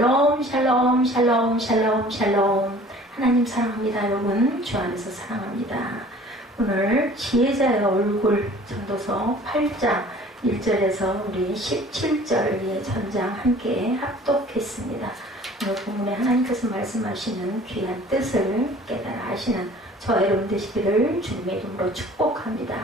샬롬 샬롬 샬롬 샬롬 샬롬. 하나님 사랑합니다. 여러분 주 안에서 사랑합니다. 오늘 지혜자의 얼굴 전도서 8장 1절에서 우리 17절의 전장 함께 합독했습니다. 오늘 본문에 하나님께서 말씀하시는 귀한 뜻을 깨달아 하시는 저 여러분 되시기를 주님의 이름으로 축복합니다.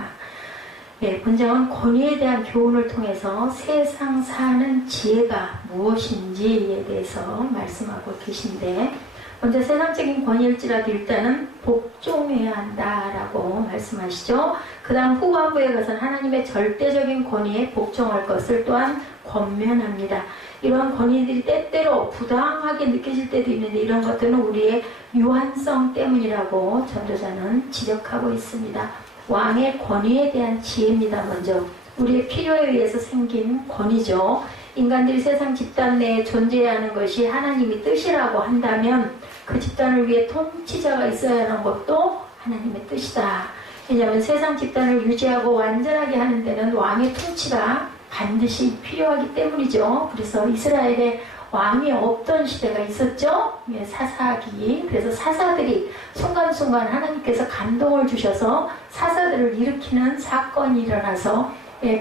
본장은 권위에 대한 교훈을 통해서 세상 사는 지혜가 무엇인지에 대해서 말씀하고 계신데, 먼저 세상적인 권위일지라도 일단은 복종해야 한다라고 말씀하시죠. 그 다음 후반부에 가서는 하나님의 절대적인 권위에 복종할 것을 또한 권면합니다. 이러한 권위들이 때때로 부당하게 느껴질 때도 있는데, 이런 것들은 우리의 유한성 때문이라고 전도자는 지적하고 있습니다. 왕의 권위에 대한 지혜입니다. 먼저 우리의 필요에 의해서 생긴 권위죠. 인간들이 세상 집단 내에 존재해야 하는 것이 하나님의 뜻이라고 한다면 그 집단을 위해 통치자가 있어야 하는 것도 하나님의 뜻이다. 왜냐하면 세상 집단을 유지하고 완전하게 하는 데는 왕의 통치가 반드시 필요하기 때문이죠. 그래서 이스라엘에 왕이 없던 시대가 있었죠. 사사기. 그래서 사사들이 순간순간 하나님께서 감동을 주셔서 사사들을 일으키는 사건이 일어나서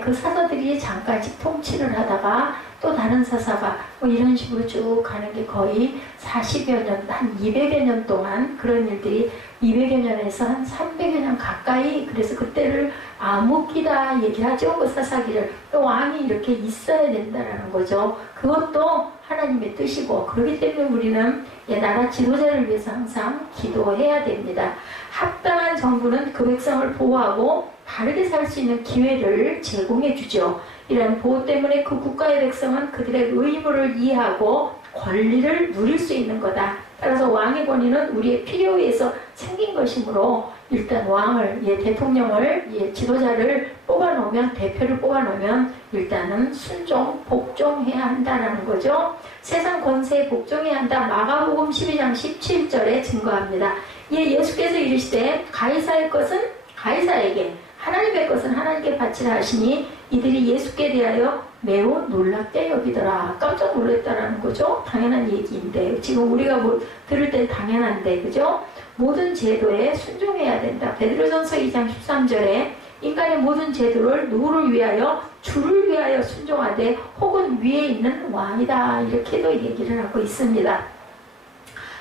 그 사사들이 잠깐씩 통치를 하다가 또 다른 사사가 이런 식으로 쭉 가는 게 거의 40여 년, 한 200여 년 동안 그런 일들이 200여 년에서 한 300여 년 가까이, 그래서 그때를 암흑기다 얘기하죠. 그 사사기를. 또 왕이 이렇게 있어야 된다라는 거죠. 그것도 하나님의 뜻이고, 그렇기 때문에 우리는 나라 지도자를 위해서 항상 기도해야 됩니다. 합당한 정부는 그 백성을 보호하고 바르게 살 수 있는 기회를 제공해 주죠. 이런 보호 때문에 그 국가의 백성은 그들의 의무를 이해하고 권리를 누릴 수 있는 거다. 따라서 왕의 권위는 우리의 필요에 의해서 생긴 것이므로 일단 왕을, 대통령을, 지도자를 뽑아놓으면, 대표를 뽑아놓으면 일단은 순종, 복종해야 한다는 거죠. 세상 권세에 복종해야 한다. 마가복음 12장 17절에 증거합니다. 예수께서 이르시되 가이사의 것은 가이사에게, 하나님의 것은 하나님께 바치라 하시니 이들이 예수께 대하여 매우 놀랍게 여기더라. 깜짝 놀랐다라는 거죠. 당연한 얘기인데, 지금 우리가 들을 때 당연한데, 그죠? 모든 제도에 순종해야 된다. 베드로전서 2장 13절에 인간의 모든 제도를 누구를 위하여? 주를 위하여 순종하되 혹은 위에 있는 왕이다. 이렇게도 얘기를 하고 있습니다.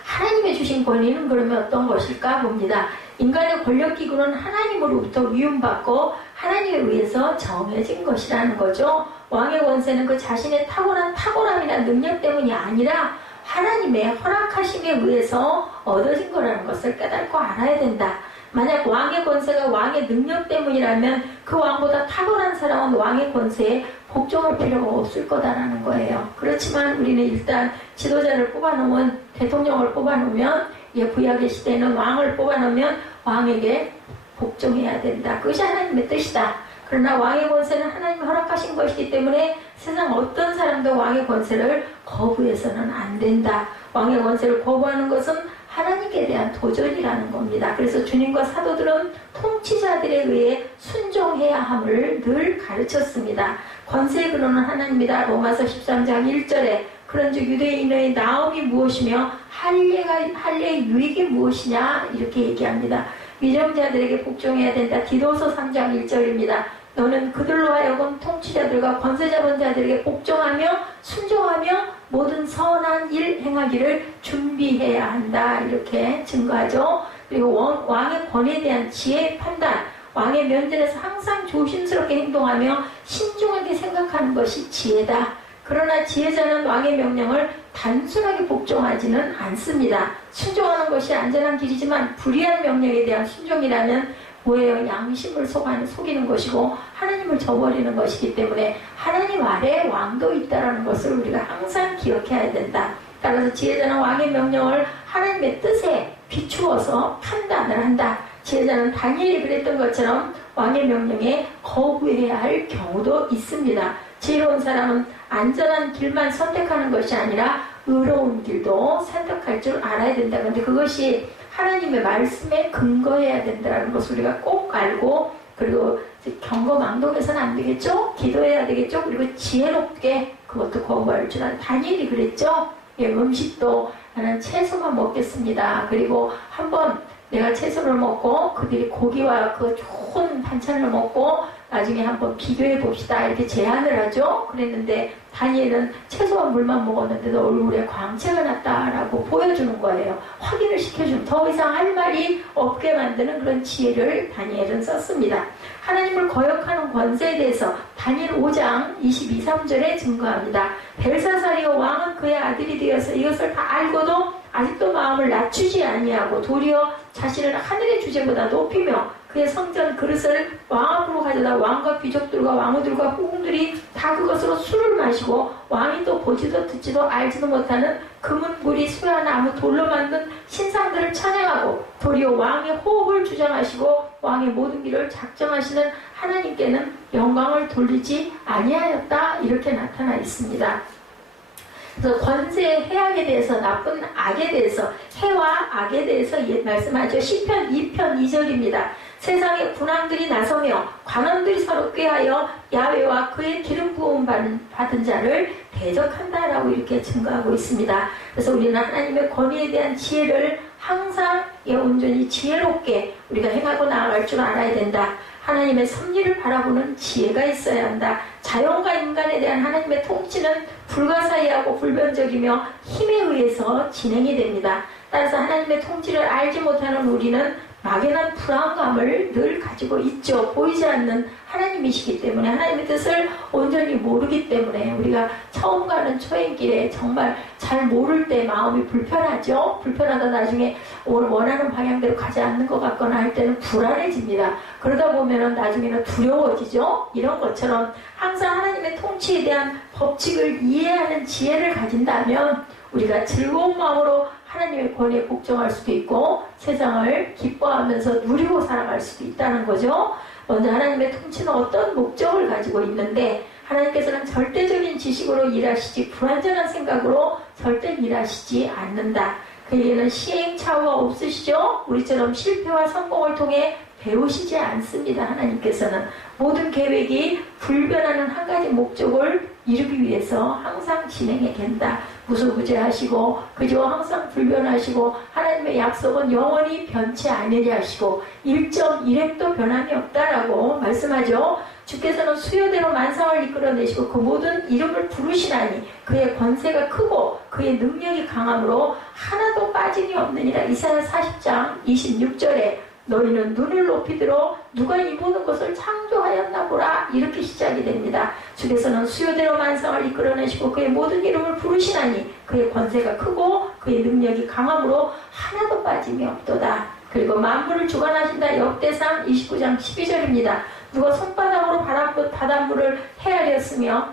하나님의 주신 권위는 그러면 어떤 것일까 봅니다. 인간의 권력기구는 하나님으로부터 위임받고 하나님에 의해서 정해진 것이라는 거죠. 왕의 권세는 그 자신의 탁월함이나 능력 때문이 아니라 하나님의 허락하심에 의해서 얻어진 거라는 것을 깨닫고 알아야 된다. 만약 왕의 권세가 왕의 능력 때문이라면 그 왕보다 탁월한 사람은 왕의 권세에 복종할 필요가 없을 거다라는 거예요. 그렇지만 우리는 일단 지도자를 뽑아놓으면, 대통령을 뽑아놓으면, 구약의 시대에는 왕을 뽑아놓으면 왕에게 복종해야 된다. 그것이 하나님의 뜻이다. 그러나 왕의 권세는 하나님이 허락하신 것이기 때문에 세상 어떤 사람도 왕의 권세를 거부해서는 안 된다. 왕의 권세를 거부하는 것은 하나님께 대한 도전이라는 겁니다. 그래서 주님과 사도들은 통치자들에 의해 순종해야 함을 늘 가르쳤습니다. 권세의 근원은 하나님이다. 로마서 13장 1절에 그런즉 유대인의 나음이 무엇이며 할례의 유익이 무엇이냐 이렇게 얘기합니다. 위정자들에게 복종해야 된다. 디도서 3장 1절입니다. 너는 그들로 하여금 통치자들과 권세자본 자들에게 복종하며 순종하며 모든 선한 일 행하기를 준비해야 한다. 이렇게 증거하죠. 그리고 왕의 권위에 대한 지혜 판단, 왕의 면전에서 항상 조심스럽게 행동하며 신중하게 생각하는 것이 지혜다. 그러나 지혜자는 왕의 명령을 단순하게 복종하지는 않습니다. 순종하는 것이 안전한 길이지만 불의한 명령에 대한 순종이라면 뭐예요? 양심을 속이는 것이고 하나님을 저버리는 것이기 때문에 하나님 아래에 왕도 있다는 것을 우리가 항상 기억해야 된다. 따라서 지혜자는 왕의 명령을 하나님의 뜻에 비추어서 판단을 한다. 지혜자는 다니엘이 그랬던 것처럼 왕의 명령에 거부해야 할 경우도 있습니다. 지혜로운 사람은 안전한 길만 선택하는 것이 아니라 의로운 길도 선택할 줄 알아야 된다. 그런데 그것이 하나님의 말씀에 근거해야 된다는 것을 우리가 꼭 알고, 그리고 경거망동해서는 안 되겠죠? 기도해야 되겠죠? 그리고 지혜롭게 그것도 거부할 줄 아는 다니엘이 그랬죠? 예, 음식도 나는 채소만 먹겠습니다. 그리고 한번 내가 채소를 먹고 그들이 고기와 그 좋은 반찬을 먹고 나중에 한번 비교해 봅시다. 이렇게 제안을 하죠. 그랬는데 다니엘은 채소와 물만 먹었는데도 얼굴에 광채가 났다라고 보여주는 거예요. 확인을 시켜주는, 더 이상 할 말이 없게 만드는 그런 지혜를 다니엘은 썼습니다. 하나님을 거역하는 권세에 대해서 다니엘 5장 22, 3절에 증거합니다. 벨사살이요 왕은 그의 아들이 되어서 이것을 다 알고도 아직도 마음을 낮추지 아니하고 도리어 자신을 하늘의 주제보다 높이며 그의 성전 그릇을 왕 앞으로 가져다 왕과 귀족들과 왕후들과 후궁들이 다 그것으로 술을 마시고 왕이 또 보지도 듣지도 알지도 못하는 금은 구리 수야 나무 돌로 만든 신상들을 찬양하고 도리어 왕의 호흡을 주장하시고 왕의 모든 길을 작정하시는 하나님께는 영광을 돌리지 아니하였다. 이렇게 나타나 있습니다. 그래서 권세의 해악에 대해서, 나쁜 악에 대해서, 해와 악에 대해서 말씀하죠. 시편 2편 2절입니다. 세상에 군왕들이 나서며 관원들이 서로 꾀하여 야훼와 그의 기름 부음 받은 자를 대적한다라고 이렇게 증거하고 있습니다. 그래서 우리는 하나님의 권위에 대한 지혜를 항상 온전히 지혜롭게 우리가 행하고 나아갈 줄 알아야 된다. 하나님의 섭리를 바라보는 지혜가 있어야 한다. 자연과 인간에 대한 하나님의 통치는 불가사의하고 불변적이며 힘에 의해서 진행이 됩니다. 따라서 하나님의 통치를 알지 못하는 우리는 막연한 불안감을 늘 가지고 있죠. 보이지 않는 하나님이시기 때문에, 하나님의 뜻을 온전히 모르기 때문에 우리가 처음 가는 초행길에 정말 잘 모를 때 마음이 불편하죠. 불편하다 나중에 오늘 원하는 방향대로 가지 않는 것 같거나 할 때는 불안해집니다. 그러다 보면 나중에는 두려워지죠. 이런 것처럼 항상 하나님의 통치에 대한 법칙을 이해하는 지혜를 가진다면 우리가 즐거운 마음으로 하나님의 권위에 복종할 수도 있고 세상을 기뻐하면서 누리고 살아갈 수도 있다는 거죠. 먼저 하나님의 통치는 어떤 목적을 가지고 있는데 하나님께서는 절대적인 지식으로 일하시지 불완전한 생각으로 절대 일하시지 않는다. 그에게는 시행착오가 없으시죠. 우리처럼 실패와 성공을 통해 배우시지 않습니다. 하나님께서는 모든 계획이 불변하는 한 가지 목적을 이루기 위해서 항상 진행해 된다. 무소부재하시고 그저 항상 불변하시고 하나님의 약속은 영원히 변치 아니하게 하시고 1.1획도 변함이 없다라고 말씀하죠. 주께서는 수요대로 만상을 이끌어내시고 그 모든 이름을 부르시나니 그의 권세가 크고 그의 능력이 강함으로 하나도 빠짐이 없느니라. 이사야 40장 26절에 너희는 눈을 높이 들어 누가 이 모든 것을 창조하였나 보라. 이렇게 시작이 됩니다. 주께서는 수요대로 만상을 이끌어내시고 그의 모든 이름을 부르시나니 그의 권세가 크고 그의 능력이 강함으로 하나도 빠짐이 없도다. 그리고 만물을 주관하신다. 역대상 29장 12절입니다. 누가 손바닥으로 바닷물을 헤아렸으며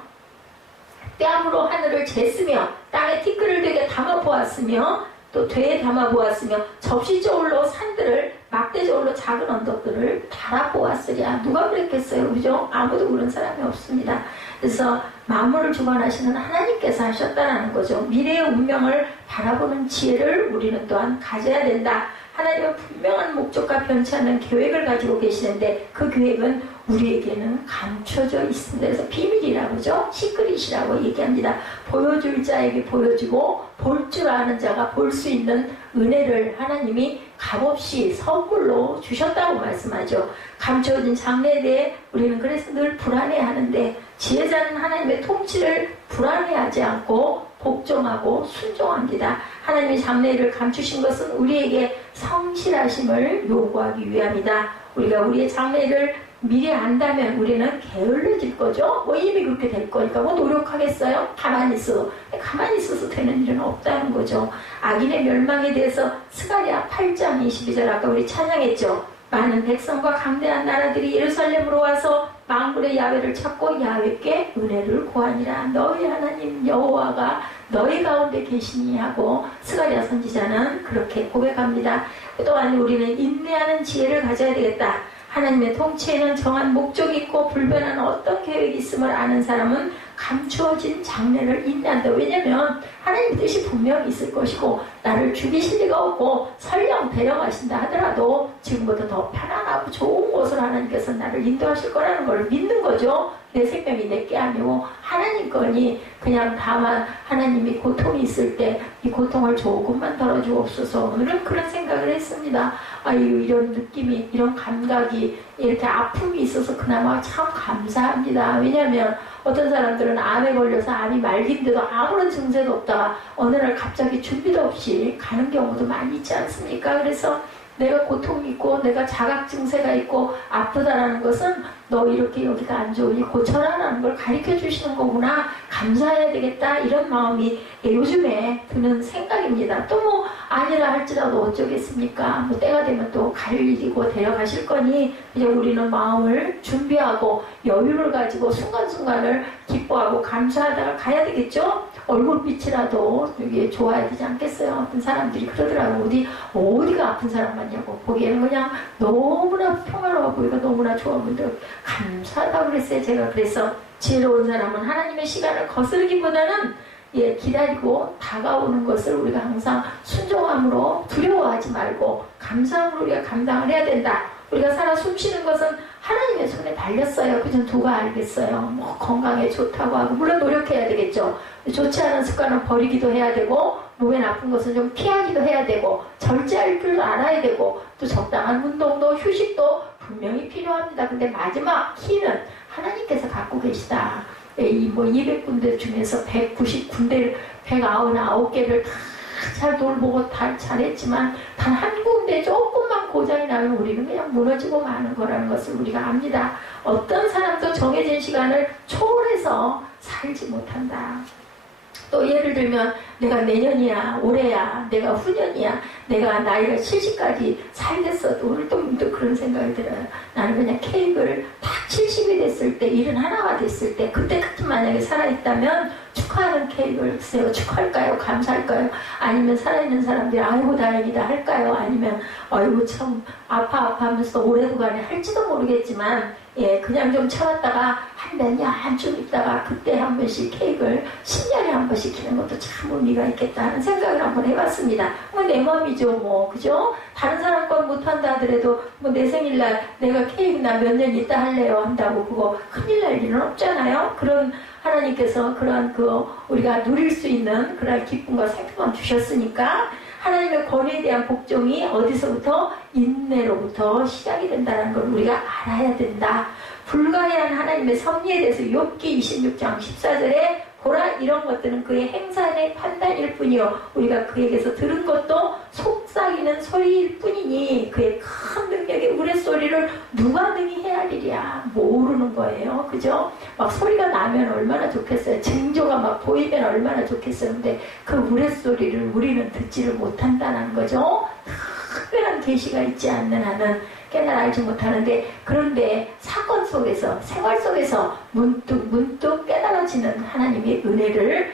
뺨으로 하늘을 쟀으며 땅에 티끌을 되게 담아보았으며 또 되에 담아보았으며 접시저울로 산들을 막대저울로 작은 언덕들을 달아보았으랴. 누가 그랬겠어요? 그죠? 아무도 그런 사람이 없습니다. 그래서 만물을 주관하시는 하나님께서 하셨다는 거죠. 미래의 운명을 바라보는 지혜를 우리는 또한 가져야 된다. 하나님은 분명한 목적과 변치 않는 계획을 가지고 계시는데 그 계획은 우리에게는 감춰져 있습니다. 그래서 비밀이라고 하죠. 시크릿이라고 얘기합니다. 보여줄 자에게 보여주고 볼 줄 아는 자가 볼 수 있는 은혜를 하나님이 값없이 선물로 주셨다고 말씀하죠. 감춰진 장래에 대해 우리는 그래서 늘 불안해하는데 지혜자는 하나님의 통치를 불안해하지 않고 복종하고 순종합니다. 하나님의 장래를 감추신 것은 우리에게 성실하심을 요구하기 위함이다. 우리가 우리의 장래를 미리 안다면 우리는 게을러질 거죠. 이미 그렇게 될 거니까 노력하겠어요? 가만히 있어서 되는 일은 없다는 거죠. 악인의 멸망에 대해서 스가랴 8장 22절 아까 우리 찬양했죠. 많은 백성과 강대한 나라들이 예루살렘으로 와서 만군의 야훼를 찾고 야훼께 은혜를 구하니라. 너희 하나님 여호와가 너희 가운데 계시니 하고 스가랴 선지자는 그렇게 고백합니다. 또한 우리는 인내하는 지혜를 가져야 되겠다. 하나님의 통치에는 정한 목적이 있고 불변하는 어떤 계획이 있음을 아는 사람은 감추어진 장면을 인내한다. 왜냐면 하나님 뜻이 분명히 있을 것이고 나를 죽이실 리가 없고 설령 데려가신다 하더라도 지금보다 더 편안하고 좋은 곳으로 하나님께서 나를 인도하실 거라는 걸 믿는 거죠. 내 생명이 내게 아니고 하나님 거니 그냥 다만 하나님이 고통이 있을 때 이 고통을 조금만 덜어주옵소서. 오늘은 그런 생각을 했습니다. 아유, 이런 느낌이, 이런 감각이, 이렇게 아픔이 있어서 그나마 참 감사합니다. 왜냐하면 어떤 사람들은 암에 걸려서 암이 말긴데도 아무런 증세도 없다가 어느 날 갑자기 준비도 없이 가는 경우도 많이 있지 않습니까? 그래서 내가 고통이 있고 내가 자각 증세가 있고 아프다라는 것은 너 이렇게 여기가 안 좋으니 고쳐라라는 걸 가르쳐 주시는 거구나, 감사해야 되겠다, 이런 마음이 요즘에 드는 생각입니다. 또 뭐 아니라 할지라도 어쩌겠습니까? 뭐 때가 되면 또 갈리고 데려가실 거니 이제 우리는 마음을 준비하고 여유를 가지고 순간순간을 기뻐하고 감사하다가 가야 되겠죠? 얼굴빛이라도 이게 좋아야 되지 않겠어요? 어떤 사람들이 그러더라고요. 어디가 아픈 사람 같냐고. 보기에는 그냥 너무나 평화로워 보이고 너무나 좋아 보이는데 감사하다고 그랬어요. 제가 그래서 지혜로운 사람은 하나님의 시간을 거스르기보다는 기다리고 다가오는 것을 우리가 항상 순종함으로 두려워하지 말고 감사함으로 우리가 감당을 해야 된다. 우리가 살아 숨쉬는 것은 하나님의 손에 달렸어요. 그저 누가 알겠어요. 뭐 건강에 좋다고 하고 물론 노력해야 되겠죠. 좋지 않은 습관은 버리기도 해야 되고 몸에 나쁜 것은 좀 피하기도 해야 되고 절제할 줄도 알아야 되고 또 적당한 운동도 휴식도 분명히 필요합니다. 근데 마지막 키는 하나님께서 갖고 계시다. 이 뭐 200군데 중에서 199군데 199개를 다 잘 돌보고 다 잘했지만 단 한 군데 조금만 고장이 나면 우리는 그냥 무너지고 마는 거라는 것을 우리가 압니다. 어떤 사람도 정해진 시간을 초월해서 살지 못한다. 또 예를 들면 내가 내년이야, 올해야, 내가 후년이야, 내가 나이가 70까지 살겠어도 오늘 또 문득 그런 생각이 들어요. 나는 그냥 케이크를 딱 70이 됐을 때, 71가 됐을 때, 그때까지 만약에 살아있다면 축하하는 케이크를 글쎄요, 축하할까요? 감사할까요? 아니면 살아있는 사람들이 아이고 다행이다 할까요? 아니면 아이고 참 아파하면서 오래도 가네 할지도 모르겠지만 그냥 좀 참았다가 한 몇 년쯤 있다가 그때 한 번씩 케이크를 10년에 한 번씩 키는 것도 참 의미가 있겠다 하는 생각을 한번 해봤습니다. 뭐 내 마음이죠, 뭐 그죠? 다른 사람 건 못한다 하더라도 뭐 내 생일날 내가 케이크 나 몇 년 있다 할래요 한다고 그거 큰일 날 일은 없잖아요. 그런 하나님께서 그런 우리가 누릴 수 있는 그런 기쁨과 생명을 주셨으니까 하나님의 권위에 대한 복종이 어디서부터? 인내로부터 시작이 된다는 걸 우리가 알아야 된다. 불가해한 하나님의 섭리에 대해서 욥기 26장 14절에 보라 이런 것들은 그의 행사의 판단일 뿐이요 우리가 그에게서 들은 것도 속삭이는 소리일 뿐이니 그의 큰 능력의 우레소리를 누가 능히 헤아리랴. 모르는 거예요. 그죠? 막 소리가 나면 얼마나 좋겠어요. 징조가 막 보이면 얼마나 좋겠어요. 근데 그 우레소리를 우리는 듣지를 못한다는 거죠. 특별한 계시가 있지 않는 한은 깨달아 알지 못하는데 그런데 사건 속에서 생활 속에서 문득 깨달아지는 하나님의 은혜를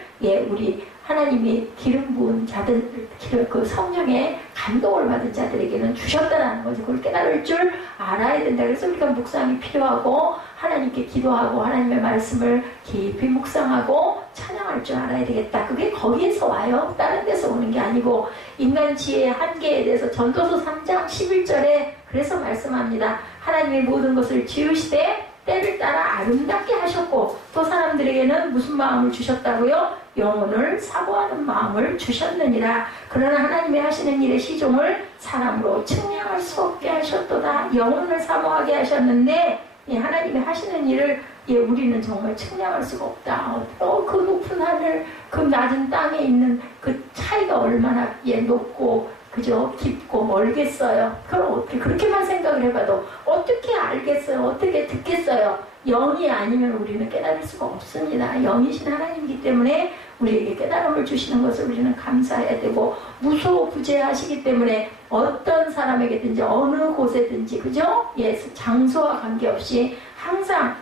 우리 하나님이 기름 부은 자들 그 성령의 감동을 받은 자들에게는 주셨다는 거죠. 그걸 깨달을 줄 알아야 된다. 그래서 우리가 묵상이 필요하고 하나님께 기도하고 하나님의 말씀을 깊이 묵상하고 찬양할 줄 알아야 되겠다. 그게 거기에서 와요. 다른 데서 오는 게 아니고 인간 지혜의 한계에 대해서 전도서 3장 11절에 그래서 말씀합니다. 하나님의 모든 것을 지으시되 때를 따라 아름답게 하셨고 또 사람들에게는 무슨 마음을 주셨다고요? 영혼을 사모하는 마음을 주셨느니라. 그러나 하나님의 하시는 일의 시종을 사람으로 측량할 수 없게 하셨도다. 영혼을 사모하게 하셨는데 하나님이 하시는 일을 우리는 정말 측량할 수가 없다. 그 높은 하늘, 그 낮은 땅에 있는 그 차이가 얼마나 높고 그죠? 깊고 멀겠어요. 그럼 어떻게 그렇게만 생각을 해봐도 어떻게 알겠어요? 어떻게 듣겠어요? 영이 아니면 우리는 깨달을 수가 없습니다. 영이신 하나님이기 때문에 우리에게 깨달음을 주시는 것을 우리는 감사해야 되고 무소부재하시기 때문에 어떤 사람에게든지 어느 곳에든지 그죠? 장소와 관계없이 항상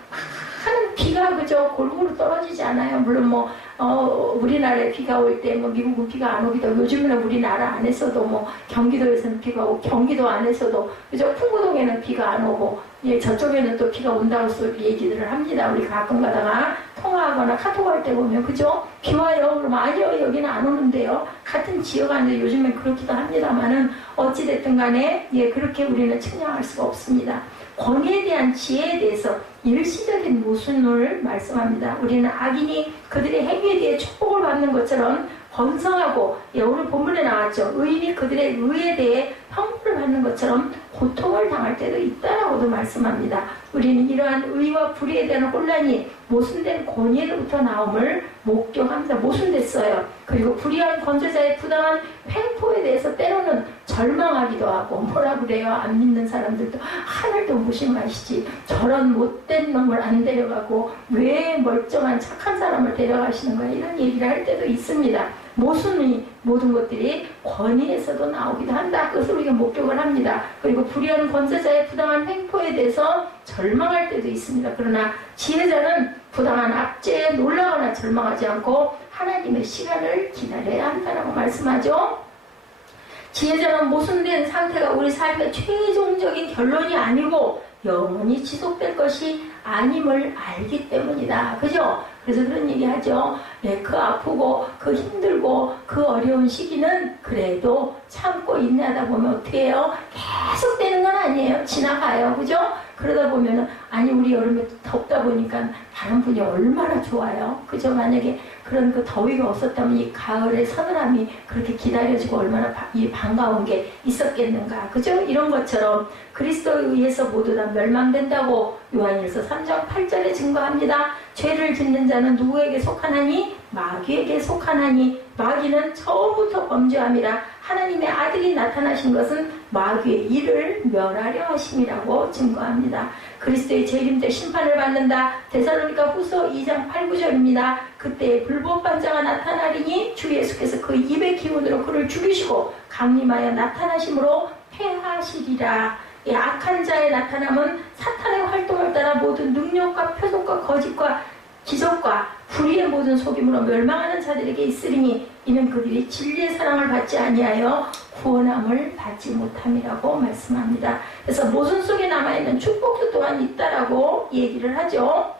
하는 비가 그저 골고루 떨어지지 않아요. 물론 뭐 우리나라에 비가 올 때 뭐 미국은 비가 안 오기도 하고, 요즘에는 우리나라 안에서도 뭐 경기도에서는 비가 오고, 경기도 안에서도 그죠? 풍구동에는 비가 안 오고, 예, 저쪽에는 또 비가 온다고 얘기들을 합니다. 우리 가끔 가다가 통화하거나 카톡할 때 보면, 그죠? 비 와요. 그러면 아니요, 여기는 안 오는데요. 같은 지역 안에 요즘엔 그렇기도 합니다만은, 어찌됐든 간에, 예, 그렇게 우리는 측량할 수가 없습니다. 권위에 대한 지혜에 대해서 일시적인 모순을 말씀합니다. 우리는 악인이 그들의 행위에 대해 축복을 받는 것처럼 번성하고, 예, 오늘 본문에 나왔죠. 의인이 그들의 의에 대해 형벌을 받는 것처럼 고통을 당할 때도 있다라고도 말씀합니다. 우리는 이러한 의와 불의에 대한 혼란이 모순된 권위로부터 나옴을 목격합니다. 모순됐어요. 그리고 불의한 권세자의 부당한 횡포에 대해서 때로는 절망하기도 하고, 뭐라 그래요? 안 믿는 사람들도 하늘도 무심하시지, 저런 못된 놈을 안 데려가고 왜 멀쩡한 착한 사람을 데려가시는 거야, 이런 얘기를 할 때도 있습니다. 모순이 모든 것들이 권위에서도 나오기도 한다. 그것을 우리가 목격을 합니다. 그리고 불의한 권세자의 부당한 횡포에 대해서 절망할 때도 있습니다. 그러나 지혜자는 부당한 압제에 놀라거나 절망하지 않고 하나님의 시간을 기다려야 한다고 말씀하죠. 지혜자는 모순된 상태가 우리 삶의 최종적인 결론이 아니고 영원히 지속될 것이 아님을 알기 때문이다. 그죠? 그래서 그런 얘기 하죠. 네, 그 아프고 그 힘들고 그 어려운 시기는 그래도 참고 인내하다 보면 어떻게 해요? 계속 되는 건 아니에요. 지나가요. 그죠? 그러다 보면은, 아니, 우리 여름에 덥다 보니까 다른 분이 얼마나 좋아요. 그죠? 만약에 그런 그 더위가 없었다면 이 가을의 서늘함이 그렇게 기다려지고 얼마나 이 반가운 게 있었겠는가. 그죠? 이런 것처럼 그리스도에 의해서 모두 다 멸망된다고 요한일서 3장 8절에 증거합니다. 죄를 짓는 자는 누구에게 속하나니? 마귀에게 속하나니, 마귀는 처음부터 범죄함이라 하나님의 아들이 나타나신 것은 마귀의 일을 멸하려 하심이라고 증거합니다. 그리스도의 재림 때 심판을 받는다. 데살로니가 후서 2장 8, 9절입니다. 그때 불법 반자가 나타나리니 주 예수께서 그 입의 기운으로 그를 죽이시고 강림하여 나타나심으로 패하시리라. 이 악한 자의 나타남은 사탄의 활동을 따라 모든 능력과 표적과 거짓과 기적과 불의의 모든 속임으로 멸망하는 자들에게 있으리니 이는 그들이 진리의 사랑을 받지 아니하여 구원함을 받지 못함이라고 말씀합니다. 그래서 모순 속에 남아있는 축복도 또한 있다라고 얘기를 하죠.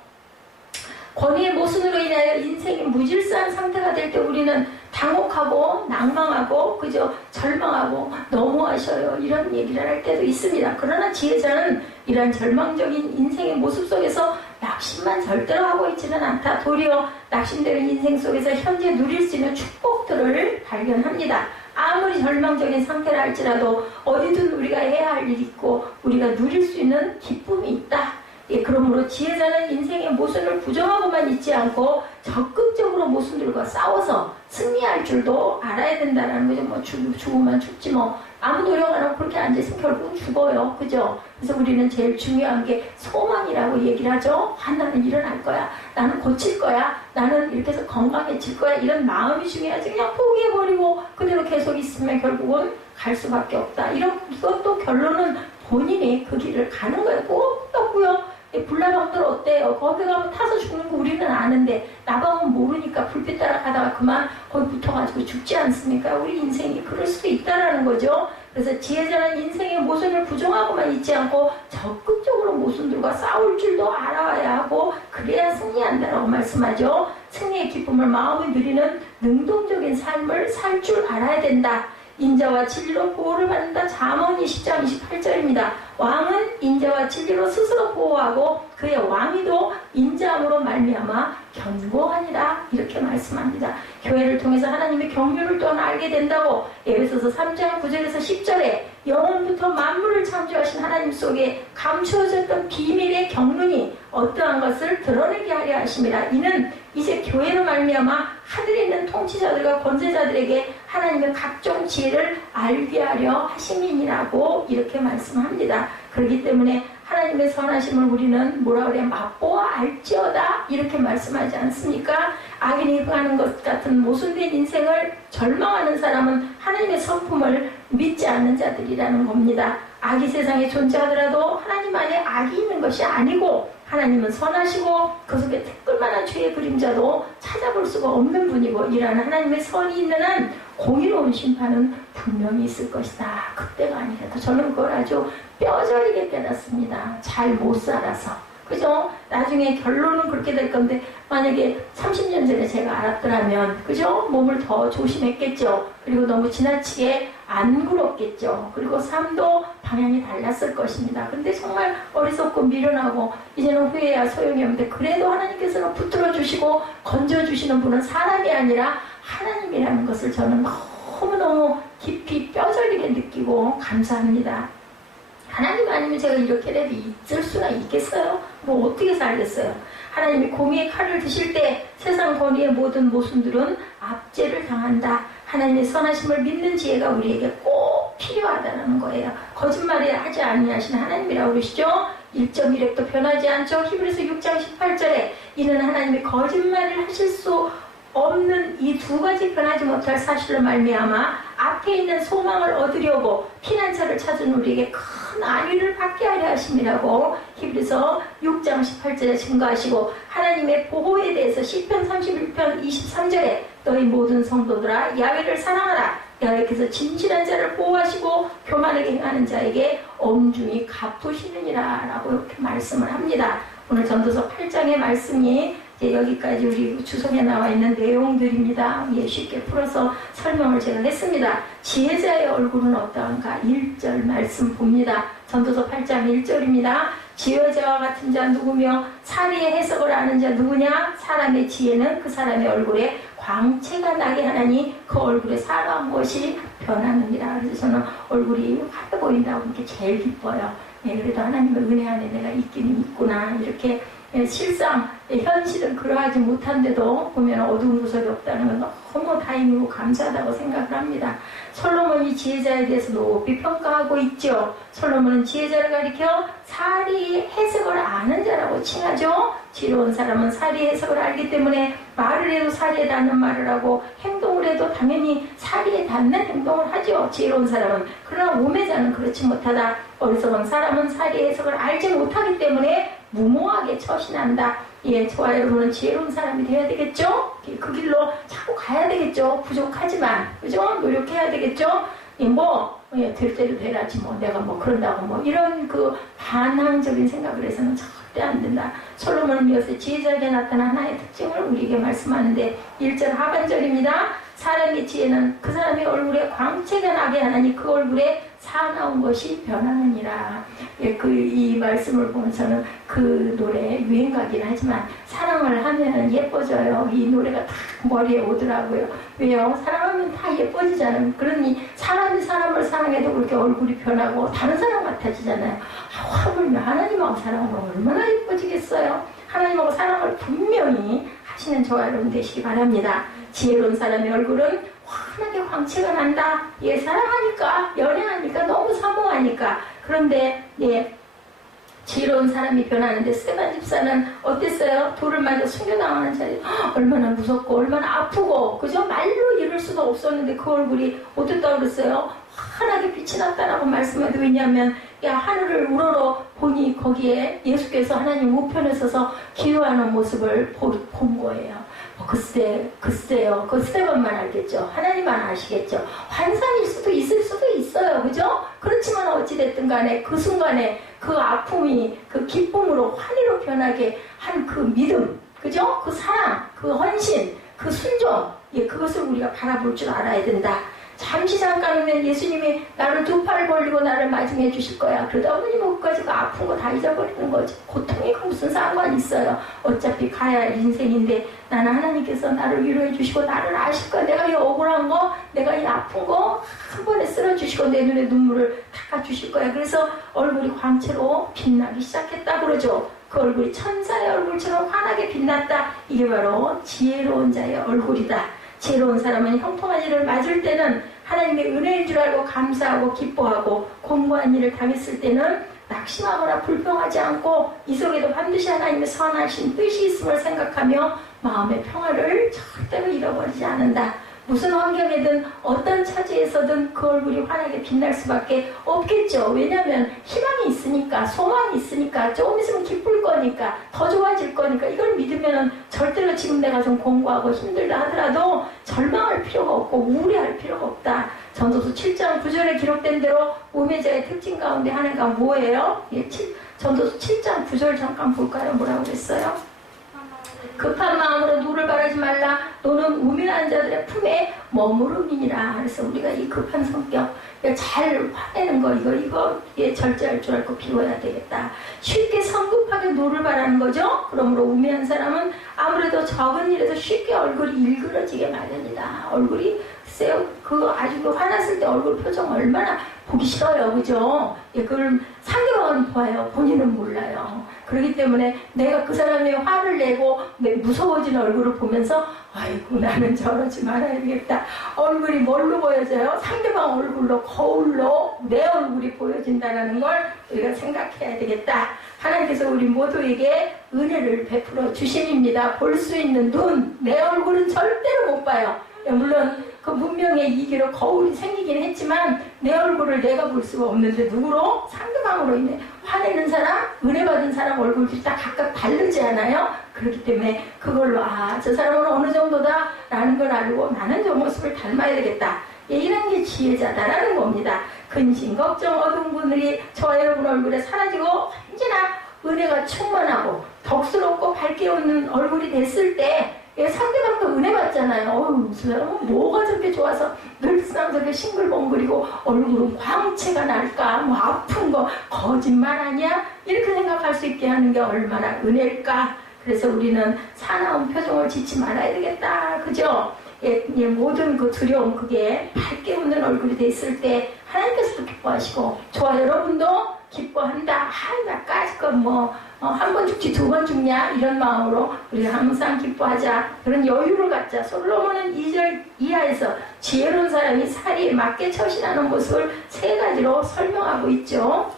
권위의 모순으로 인하여 인생이 무질서한 상태가 될 때 우리는 당혹하고 낭망하고 그저 절망하고 너무하셔요, 이런 얘기를 할 때도 있습니다. 그러나 지혜자는 이러한 절망적인 인생의 모습 속에서 낙심만 절대로 하고 있지는 않다. 도리어 낙심되는 인생 속에서 현재 누릴 수 있는 축복들을 발견합니다. 아무리 절망적인 상태라 할지라도 어디든 우리가 해야 할 일이 있고 우리가 누릴 수 있는 기쁨이 있다. 예, 그러므로 지혜자는 인생의 모순을 부정하고만 있지 않고 적극적으로 모순들과 싸워서 승리할 줄도 알아야 된다는 거죠. 뭐 죽으면 죽지 뭐. 아무 노력 안 하고 그렇게 앉아있으면 결국은 죽어요. 그죠? 그래서 우리는 제일 중요한 게 소망이라고 얘기를 하죠. 아, 나는 일어날 거야. 나는 고칠 거야. 나는 이렇게 해서 건강해질 거야. 이런 마음이 중요하지. 그냥 포기해버리고 그대로 계속 있으면 결국은 갈 수밖에 없다. 이것도 결론은 본인이 그 길을 가는 거예요. 꼭 떴고요. 불나방들 어때요? 거기 가면 타서 죽는 거 우리는 아는데 나방은 모르니까 불빛 따라가다가 그만 거기 붙어가지고 죽지 않습니까? 우리 인생이 그럴 수도 있다라는 거죠. 그래서 지혜자는 인생의 모순을 부정하고만 있지 않고 적극적으로 모순들과 싸울 줄도 알아야 하고 그래야 승리한다라고 말씀하죠. 승리의 기쁨을 마음에 누리는 능동적인 삶을 살 줄 알아야 된다. 인자와 진리로 보호를 받는다. 잠언 20장 28절입니다. 왕은 인자와 진리로 스스로 보호하고 그의 왕위도 인자함으로 말미암아 견고하니라. 이렇게 말씀합니다. 교회를 통해서 하나님의 경륜을 또한 알게 된다고 에베소서 3장 9절에서 10절에 영원부터 만물을 창조하신 하나님 속에 감추어졌던 비밀의 경륜이 어떠한 것을 드러내게 하려 하심이라. 이는 이제 교회로 말미암아 하늘에 있는 통치자들과 권세자들에게 하나님의 각종 지혜를 알게 하려 하심이니라고 이렇게 말씀합니다. 그렇기 때문에 하나님의 선하심을 우리는 뭐라 그래야 맛보아 알지어다 이렇게 말씀하지 않습니까? 악인이 행하는 것 같은 모순된 인생을 절망하는 사람은 하나님의 성품을 믿지 않는 자들이라는 겁니다. 악이 세상에 존재하더라도 하나님 안에 악이 있는 것이 아니고 하나님은 선하시고 그 속에 태끌만한 죄의 그림자도 찾아볼 수가 없는 분이고 이러한 하나님의 선이 있는 한 공의로운 심판은 분명히 있을 것이다. 그때가 아니라도 저는 그걸 아주 뼈저리게 깨닫습니다. 잘 못 살아서. 그죠? 나중에 결론은 그렇게 될 건데 만약에 30년 전에 제가 알았더라면 그죠? 몸을 더 조심했겠죠. 그리고 너무 지나치게 안 굴었겠죠. 그리고 삶도 방향이 달랐을 것입니다. 근데 정말 어리석고 미련하고 이제는 후회야 소용이 없는데 그래도 하나님께서는 붙들어 주시고 건져 주시는 분은 사람이 아니라 하나님이라는 것을 저는 너무너무 깊이 뼈저리게 느끼고 감사합니다. 하나님 아니면 제가 이렇게라도 있을 수가 있겠어요? 뭐 어떻게 살겠어요? 하나님이 공의의 칼을 드실 때 세상 권위의 모든 모순들은 압제를 당한다. 하나님의 선하심을 믿는 지혜가 우리에게 꼭 필요하다는 거예요. 거짓말이 하지 아니하시는 하나님이라고 그러시죠? 1.1획도 변하지 않죠? 히브리서 6장 18절에 이는 하나님이 거짓말을 하실 수 없는 이 두 가지 변하지 못할 사실로 말미암아 앞에 있는 소망을 얻으려고 피난처를 찾은 우리에게 큰 안위를 받게 하려 하심이라고 히브리서 6장 18절에 증거하시고 하나님의 보호에 대해서 시편 31편 23절에 너희 모든 성도들아 야훼를 사랑하라. 야훼께서 진실한 자를 보호하시고 교만하게 행하는 자에게 엄중히 갚으시느니라 라고 이렇게 말씀을 합니다. 오늘 전도서 8장의 말씀이 여기까지 우리 주석에 나와 있는 내용들입니다. 쉽게 풀어서 설명을 제가 했습니다. 지혜자의 얼굴은 어떠한가? 1절 말씀 봅니다. 전도서 8장 1절입니다. 지혜자와 같은 자 누구며 사리의 해석을 아는 자 누구냐? 사람의 지혜는 그 사람의 얼굴에 광채가 나게 하나니 그 얼굴에 사과한 것이 변하느니라. 그래서 저는 얼굴이 화려 보인다고 이렇게 제일 기뻐요. 그래도 하나님의 은혜 안에 내가 있긴 있구나. 이렇게 실상 현실은 그러하지 못한데도 보면 어두운 구석이 없다는 건 너무 다행이고 감사하다고 생각을 합니다. 솔로몬이 지혜자에 대해서 높이 평가하고 있죠. 솔로몬은 지혜자를 가리켜 사리의 해석을 아는 자라고 칭하죠. 지혜로운 사람은 사리의 해석을 알기 때문에 말을 해도 사리에 닿는 말을 하고 행동을 해도 당연히 사리에 닿는 행동을 하죠. 지혜로운 사람은. 그러나 우매자는 그렇지 못하다. 어리석은 사람은 사리의 해석을 알지 못하기 때문에 무모하게 처신한다. 저와 여러분은 지혜로운 사람이 되어야 되겠죠? 그 길로 자꾸 가야 되겠죠? 부족하지만, 그죠? 노력해야 되겠죠? 될 대로 되라지, 내가 그런다고, 이런 반항적인 생각을 해서는 절대 안 된다. 솔로몬은 이어서 지혜자에게 나타난 하나의 특징을 우리에게 말씀하는데, 1절 하반절입니다. 사람의 지혜는 그 사람의 얼굴에 광채가 나게 하나니 그 얼굴에 사나운 것이 변하느니라. 이 말씀을 보면서는 그 노래 유행가긴 하지만 사랑을 하면 예뻐져요. 이 노래가 딱 머리에 오더라고요. 왜요? 사랑하면 다 예뻐지잖아요. 그러니 사람이 사람을 사랑해도 그렇게 얼굴이 변하고 다른 사람 같아지잖아요. 하물며 하나님하고 사랑하면 얼마나 예뻐지겠어요. 하나님하고 사랑을 분명히 하시는 저와 여러분 되시기 바랍니다. 지혜로운 사람의 얼굴은 환하게 광채가 난다. 사랑하니까, 연애하니까, 너무 사모하니까. 그런데 지혜로운 사람이 변하는데 스테반 집사는 어땠어요? 돌을 맞아 순교당하는 자리 얼마나 무섭고 얼마나 아프고 그죠? 말로 이룰 수도 없었는데 그 얼굴이 어땠다고 그랬어요? 환하게 빛이 났다라고 말씀해도 왜냐하면 하늘을 우러러 보니 거기에 예수께서 하나님 우편에 서서 기도하는 모습을 본 거예요. 글쎄요. 그 스테반만 알겠죠. 하나님만 아시겠죠. 환상일 수도 있을 수도 있어요. 그죠? 그렇지만 어찌됐든 간에 그 순간에 그 아픔이 그 기쁨으로 환희로 변하게 한 그 믿음, 그죠? 그 사랑, 그 헌신, 그 순종, 그것을 우리가 바라볼 줄 알아야 된다. 잠시 잠깐이면 예수님이 나를 두 팔을 벌리고 나를 마중해 주실 거야. 그러다 보니 그까지 그 아픈 거 다 잊어버리는 거지. 고통이 무슨 상관이 있어요. 어차피 가야 할 인생인데 나는 하나님께서 나를 위로해 주시고 나를 아실 거야. 내가 이 억울한 거, 내가 이 아픈 거 한 번에 쓸어주시고 내 눈에 눈물을 닦아주실 거야. 그래서 얼굴이 광채로 빛나기 시작했다 그러죠. 그 얼굴이 천사의 얼굴처럼 환하게 빛났다. 이게 바로 지혜로운 자의 얼굴이다. 지혜로운 사람은 형통한 일을 맞을 때는 하나님의 은혜인 줄 알고 감사하고 기뻐하고 공고한 일을 당했을 때는 낙심하거나 불평하지 않고 이 속에도 반드시 하나님의 선하신 뜻이 있음을 생각하며 마음의 평화를 절대로 잃어버리지 않는다. 무슨 환경이든 어떤 처지에서든 그 얼굴이 환하게 빛날 수밖에 없겠죠. 왜냐하면 희망이 있으니까, 소망이 있으니까, 조금 있으면 기쁠 거니까, 더 좋아질 거니까, 이걸 믿으면 절대로 지금 내가 좀 공부하고 힘들다 하더라도 절망할 필요가 없고 우울해할 필요가 없다. 전도서 7장 9절에 기록된 대로 우매자의 특징 가운데 하나가 뭐예요? 전도서 7장 9절 잠깐 볼까요? 뭐라고 그랬어요? 급한 마음으로 누를 바라지 말라. 너는 우매한 자들의 품에 머무름이니라. 그래서 우리가 이 급한 성격, 잘 화내는 거, 이거 절제할 줄 알고 비워야 되겠다. 쉽게 성급하게 누를 바라는 거죠. 그러므로 우매한 사람은 아무래도 적은 일에도 쉽게 얼굴이 일그러지게 마련이다. 얼굴이 글쎄요, 아주 화났을 때 얼굴 표정 얼마나 보기 싫어요, 그죠? 그걸 상대방은 봐요, 본인은 몰라요. 그렇기 때문에 내가 그 사람의 화를 내고 무서워진 얼굴을 보면서 아이고 나는 저러지 말아야겠다. 얼굴이 뭘로 보여져요? 상대방 얼굴로, 거울로 내 얼굴이 보여진다는 걸 우리가 생각해야 되겠다. 하나님께서 우리 모두에게 은혜를 베풀어 주심입니다. 볼 수 있는 눈, 내 얼굴은 절대로 못 봐요. 물론 그 문명의 이기로 거울이 생기긴 했지만 내 얼굴을 내가 볼 수가 없는데 누구로? 상대방으로 인해 화내는 사람, 은혜 받은 사람 얼굴들이 다 각각 다르지 않아요? 그렇기 때문에 그걸로 저 사람은 어느 정도다 라는 걸 알고 나는 저 모습을 닮아야 되겠다. 이런 게 지혜자다라는 겁니다. 근심, 걱정, 어두운 분들이 저와 여러분 얼굴에 사라지고 언제나 은혜가 충만하고 덕스럽고 밝게 웃는 얼굴이 됐을 때 상대방도 은혜 받잖아요. 무슨 사람은 뭐가 저렇게 좋아서 늘상 저렇게 싱글벙글이고 얼굴은 광채가 날까? 뭐 아픈 거 거짓말 아니야? 이렇게 생각할 수 있게 하는 게 얼마나 은혜일까? 그래서 우리는 사나운 표정을 짓지 말아야 되겠다. 그죠? 모든 그 두려움, 그게 밝게 웃는 얼굴이 됐을 때 하나님께서도 기뻐하시고 저와 여러분도 기뻐한다. 나까짓 건 한 번 죽지 두 번 죽냐 이런 마음으로 우리가 항상 기뻐하자. 그런 여유를 갖자. 솔로몬은 2절 이하에서 지혜로운 사람이 사리에 맞게 처신하는 모습을 세 가지로 설명하고 있죠.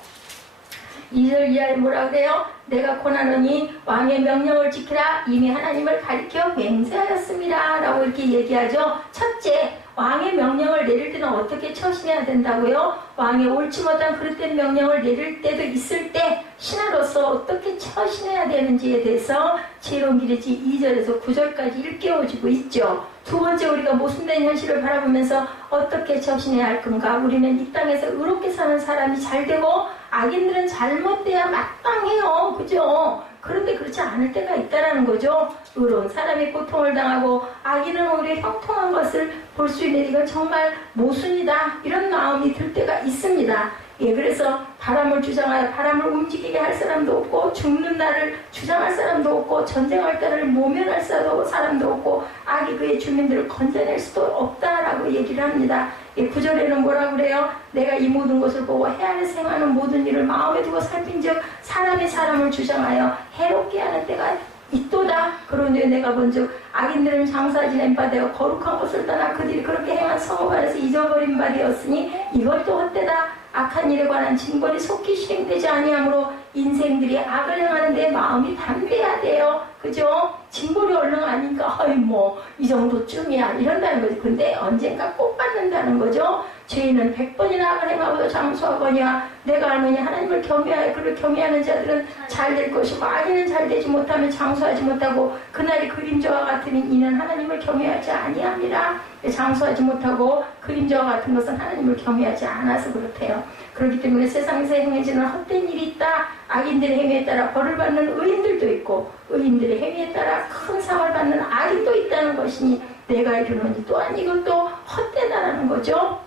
2절 이하에 뭐라고 그래요? 내가 고난하노니 왕의 명령을 지키라. 이미 하나님을 가리켜 맹세하였습니다. 라고 이렇게 얘기하죠. 첫째, 왕의 명령을 내릴 때는 어떻게 처신해야 된다고요? 왕의 옳지 못한 그릇된 명령을 내릴 때도 있을 때 신하로서 어떻게 처신해야 되는지에 대해서 지혜로운 길이지 2절에서 9절까지 일깨워주고 있죠. 두 번째, 우리가 모순된 현실을 바라보면서 어떻게 처신해야 할 건가? 우리는 이 땅에서 의롭게 사는 사람이 잘 되고 악인들은 잘못돼야 마땅해요. 그죠? 그런데 그렇지 않을 때가 있다라는 거죠. 의로운 사람이 고통을 당하고 악인은 오히려 형통한 것을 볼 수 있는, 이건 정말 모순이다, 이런 마음이 들 때가 있습니다. 그래서 바람을 주장하여 바람을 움직이게 할 사람도 없고, 죽는 날을 주장할 사람도 없고, 전쟁할 때를 모면할 사람도 없고, 악이 그의 주민들을 건져낼 수도 없다라고 얘기를 합니다. 9절에는 뭐라고 그래요? 내가 이 모든 것을 보고 해안에서 행하는 모든 일을 마음에 두고 살핀즉 사람이 사람을 주장하여 해롭게 하는 때가 있도다. 그러니 내가 본즉 악인들은 장사하지 낸바되어 거룩한 것을 떠나 그들이 그렇게 행한 성읍 안에서 잊어버린 바 되었으니 이것도 헛되다. 악한 일에 관한 징벌이 속히 실행되지 아니하므로 인생들이 악을 행하는데 마음이 담대해야 돼요. 그죠? 징벌이 얼른 아니까 이 정도쯤이야 이런다는 거지. 근데 언젠가 꼭 받는다는 거죠. 죄인은 100번이나 악을 행하고도 장수하거니와 내가 아노니 하나님을 경외하여 그를 경외하는 자들은 잘 될 것이고 악인은 잘 되지 못하면 장수하지 못하고 그날이 그림자와 같으니 이는 하나님을 경외하지 아니함이라. 장수하지 못하고 그림자와 같은 것은 하나님을 경외하지 않아서 그렇대요. 그렇기 때문에 세상에서 행해지는 헛된 일이 있다. 악인들의 행위에 따라 벌을 받는 의인들도 있고 의인들의 행위에 따라 큰 상을 받는 악인도 있다는 것이니 내가 이르노니 또한 이것도 헛되다라는 거죠.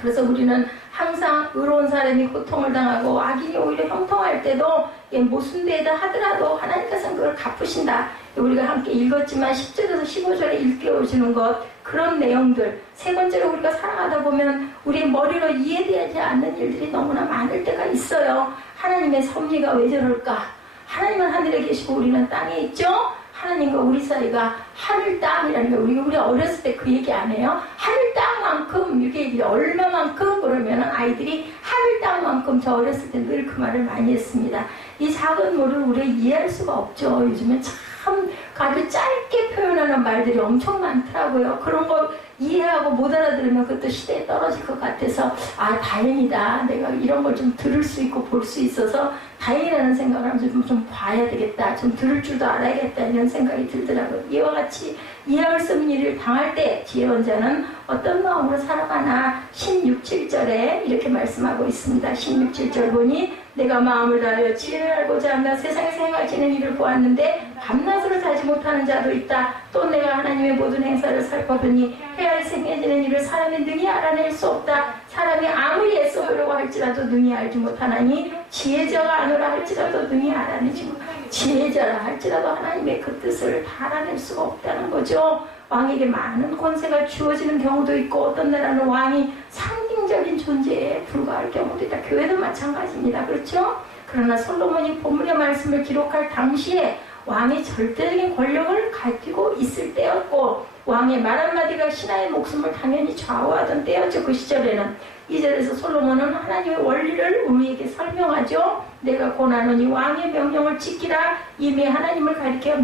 그래서 우리는 항상 의로운 사람이 고통을 당하고 악인이 오히려 형통할 때도 모순되다 하더라도 하나님께서는 그걸 갚으신다. 우리가 함께 읽었지만 10절에서 15절에 일깨워주는 것, 그런 내용들. 세 번째로 우리가 살아가다 보면 우리 머리로 이해되지 않는 일들이 너무나 많을 때가 있어요. 하나님의 섭리가 왜 저럴까? 하나님은 하늘에 계시고 우리는 땅에 있죠? 하나님과 우리 사이가 하늘 땅이라는 거, 우리 어렸을 때 그 얘기 안 해요? 하늘 땅만큼, 이게 얼마만큼? 그러면 아이들이 하늘 땅만큼, 저 어렸을 때 늘 그 말을 많이 했습니다. 이 작은 물을 우리가 이해할 수가 없죠. 요즘엔 참 참 아주 짧게 표현하는 말들이 엄청 많더라고요. 그런 거 이해하고 못 알아들으면 그것도 시대에 떨어질 것 같아서 아 다행이다. 내가 이런 걸 좀 들을 수 있고 볼 수 있어서 다행이라는 생각을 하면서 좀 봐야 되겠다. 좀 들을 줄도 알아야겠다. 이런 생각이 들더라고요. 이와 같이 이해할 수 없는 일을 당할 때 지혜로운 자는 어떤 마음으로 살아가나 16, 7절에 이렇게 말씀하고 있습니다. 16, 7절 보니 내가 마음을 다하여 지혜를 알고자 하며 세상에서 행하시는 일을 보았는데 밤낮으로 자지 못하는 자도 있다. 또 내가 하나님의 모든 행사를 살펴보니 헤아리서 행해지는 일을 사람이 능히 알아낼 수 없다. 사람이 아무리 애써보려고 할지라도 능히 알지 못하나니 지혜자가 아노라 할지라도 능히 알아내지 못하나니 지혜자라 할지라도 하나님의 그 뜻을 다 알아낼 수가 없다는 거죠. 왕에게 많은 권세가 주어지는 경우도 있고 어떤 나라는 왕이 상징적인 존재에 불과할 경우도 있다. 교회도 마찬가지입니다. 그렇죠? 그러나 솔로몬이 본문의 말씀을 기록할 당시에 왕이 절대적인 권력을 가지고 있을 때였고 왕의 말 한마디가 신하의 목숨을 당연히 좌우하던 때였죠. 그 시절에는. 이 절에서 솔로몬은 하나님의 원리를 우리에게 설명하죠. 내가 고난하노니 왕의 명령을 지키라. 이미 하나님을 가리켜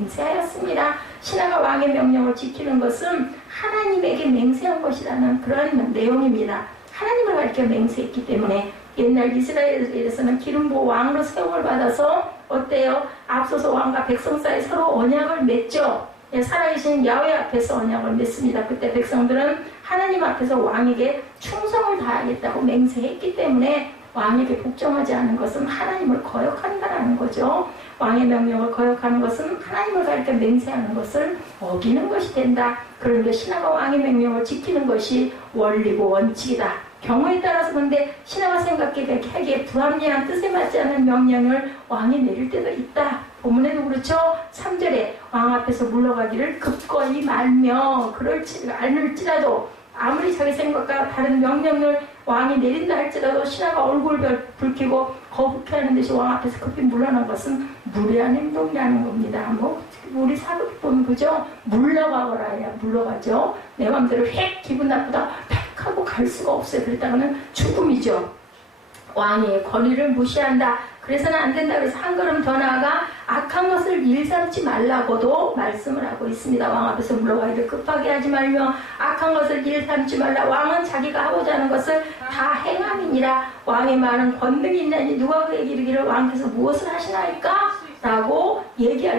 맹세하였습니다. 신하가 왕의 명령을 지키는 것은 하나님에게 맹세한 것이라는 그런 내용입니다. 하나님을 가리켜 맹세했기 때문에 옛날 이스라엘에서는 기름부어 왕으로 세움을 받아서 어때요? 앞서서 왕과 백성 사이 서로 언약을 맺죠. 살아계신 야훼 앞에서 언약을 맺습니다. 그때 백성들은 하나님 앞에서 왕에게 충성을 다하겠다고 맹세했기 때문에 왕에게 복종하지 않은 것은 하나님을 거역한다라는 거죠. 왕의 명령을 거역하는 것은 하나님을 가리켜 맹세하는 것을 어기는 것이 된다. 그런데 신하가 왕의 명령을 지키는 것이 원리고 원칙이다. 경우에 따라서 근데 신하가 생각하기에 불합리한 뜻에 맞지 않는 명령을 왕이 내릴 때도 있다. 본문에도 그렇죠. 3절에 왕 앞에서 물러가기를 급거이 말며 알을지라도 아무리 자기 생각과 다른 명령을 왕이 내린다 할지라도 신하가 얼굴을 붉히고 거북해하는 듯이 왕 앞에서 급히 물러난 것은 무례한 행동이라는 겁니다. 뭐 우리 사극 보면 그죠? 물러가거라야 물러가죠. 내 맘대로 획 기분 나쁘다 팩 하고 갈 수가 없어요. 그랬다가는 죽음이죠. 왕의 권위를 무시한다. 그래서는 안 된다. 그래서 한 걸음 더 나아가 악한 것을 일삼지 말라고도 말씀을 하고 있습니다. 왕 앞에서 물러가기를 급하게 하지 말며 악한 것을 일삼지 말라. 왕은 자기가 하고자 하는 것을 다 행함이니라. 왕의 말은 권능이 있나니 누가 그에게 이르기를 왕께서 무엇을 하시나이까? 라고 얘기할